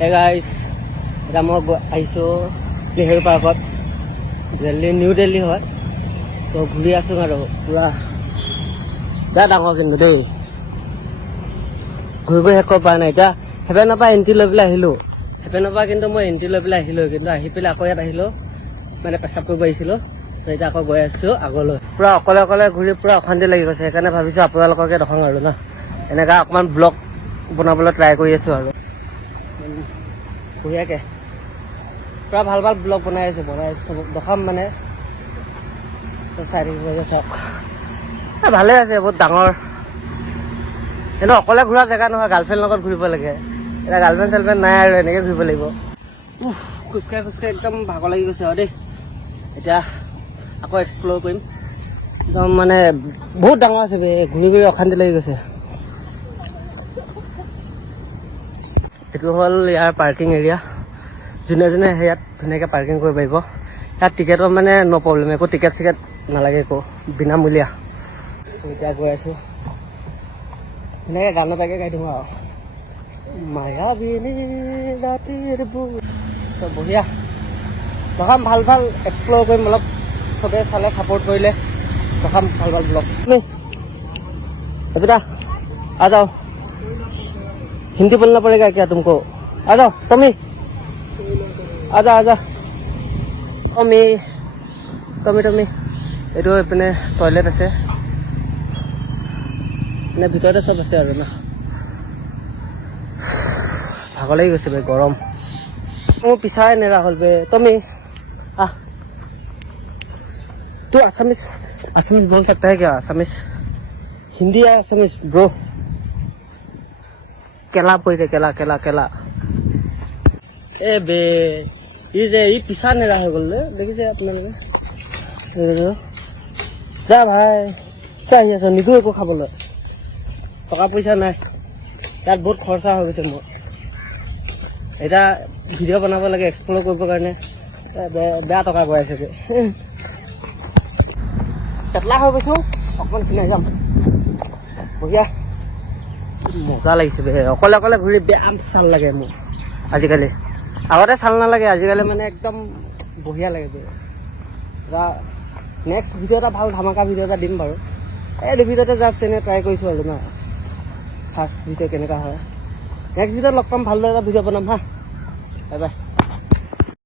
Hey guys, এতিয়া মই আহিছোঁ নেহেৰু পাৰ্কত, নিউ দিল্লী হয়। তো ঘূৰি আছোঁ আৰু পুৰা বেয়া ডাঙৰ কিন্তু দেই, ঘূৰি শেষ কৰিব পৰা নাই। এতিয়া হেভেনৰ পৰা এণ্ট্ৰি লৈ পেলাই আহিলোঁ, হেভেনৰ পৰা কিন্তু মই এণ্ট্ৰি লৈ পেলাই আহিলোঁ, কিন্তু আহি পেলাই আকৌ ইয়াত আহিলোঁ, মানে পেচাব কৰিব আহিছিলোঁ। তো এতিয়া আকৌ গৈ আছোঁ আগলৈ। পুৰা অকলে অকলে ঘূৰি পুৰা অশান্তি লাগি গৈছে, সেইকাৰণে ভাবিছোঁ আপোনালোককে দেখাওঁ আৰু না, এনেকুৱা অকণমান ব্লগ বনাবলৈ ট্ৰাই কৰি আছোঁ আৰু বঢ়িয়াকৈ পুৰা ভাল ভাল ব্লগ বনাই আছোঁ দেখাম মানে। চাই থাকিব চাওক, ভালে আছে, বহুত ডাঙৰ। কিন্তু অকলে ঘূৰা জেগা নহয়, গাৰ্লফ্ৰেণ্ড লগত ঘূৰিব লাগে। এতিয়া গাৰ্লফ্ৰেণ্ড চাৰ্লফ্ৰেণ্ড নাই আৰু এনেকৈ ঘূৰিব লাগিব। খোজকাঢ়ি খোজকাঢ়ি একদম ভাগৰ লাগি গৈছে আৰু দেই। এতিয়া আকৌ এক্সপ্ল'ৰ কৰিম, একদম মানে বহুত ডাঙৰ আছে, ঘূৰি ঘূৰি অশান্তি লাগি গৈছে। এইটো হ'ল ইয়াৰ পাৰ্কিং এৰিয়া, যোনে যোনে ইয়াত ধুনীয়াকৈ পাৰ্কিং কৰিব পাৰিব। ইয়াত টিকেটৰ মানে ন' প্ৰব্লেম, একো টিকেট চিকেট নালাগে, একো বিনামূলীয়া। এতিয়া গৈ আছোঁ ধুনীয়াকৈ গান এটাকে গাই দিওঁ আৰু মায়াবিনী ৰাতিৰ বুকুত। বঢ়িয়া দেখাম, ভাল ভাল এক্সপ্ল'ৰ কৰিম অলপ, চবে চালে ছাপোৰ্ট কৰিলে দেখাম ভাল ভাল ব্লগ। बेटा आ जाओ, हिंदी बोलना पड़ेगा क्या तुमको? आ जाओ टॉमी, आजा आजा टॉमी टॉमी टॉमी। এইটো এইপিনে টয়লেট আছে, মানে ভিতৰতে চব আছে আৰু না। ভাগৰ লাগি গৈছে বে, গৰম। মোৰ পিছাই নেৰা হ'ল বে। टॉमी आ, तू असमीज असमीज बोल सकता है क्या? असमीज हिंदी या असमीज ब्रो? केला पड़े केला केला केला ए बे ই পিছা নেৰা হৈ গ'ল দেখিছে আপোনালোকে। যা ভাই, কিয় আহি আছ? নিদো একো খাবলৈ, টকা পইচা নাই, ইয়াত বহুত খৰচা হৈ গৈছে মোৰ। এতিয়া ভিডিঅ' বনাব লাগে এক্সপ্ল'ৰ কৰিবৰ কাৰণে, বেয়া টকা গৈ আছে। পেটলা হৈ গৈছোঁ, অকণমান খিনাই যাম। বঢ়িয়া মজা লাগিছে বে, অকলে অকলে ঘূৰি বেয়া চাল লাগে মোৰ আজিকালি। আগতে চাল নালাগে, আজিকালি মানে একদম বঢ়িয়া লাগে বে। নেক্সট ভিডিঅ' এটা ভাল ধামাকা ভিডিঅ' এটা দিম বাৰু। এই ভিডিঅ'তে জাষ্ট এনে ট্ৰাই কৰিছোঁ আৰু না, ফাৰ্ষ্ট ভিডিঅ' কেনেকুৱা হয়। নেক্সট ভিডিঅ'ত লগ পাম, ভালদৰে এটা ভিডিঅ' বনাম হা। Bye bye.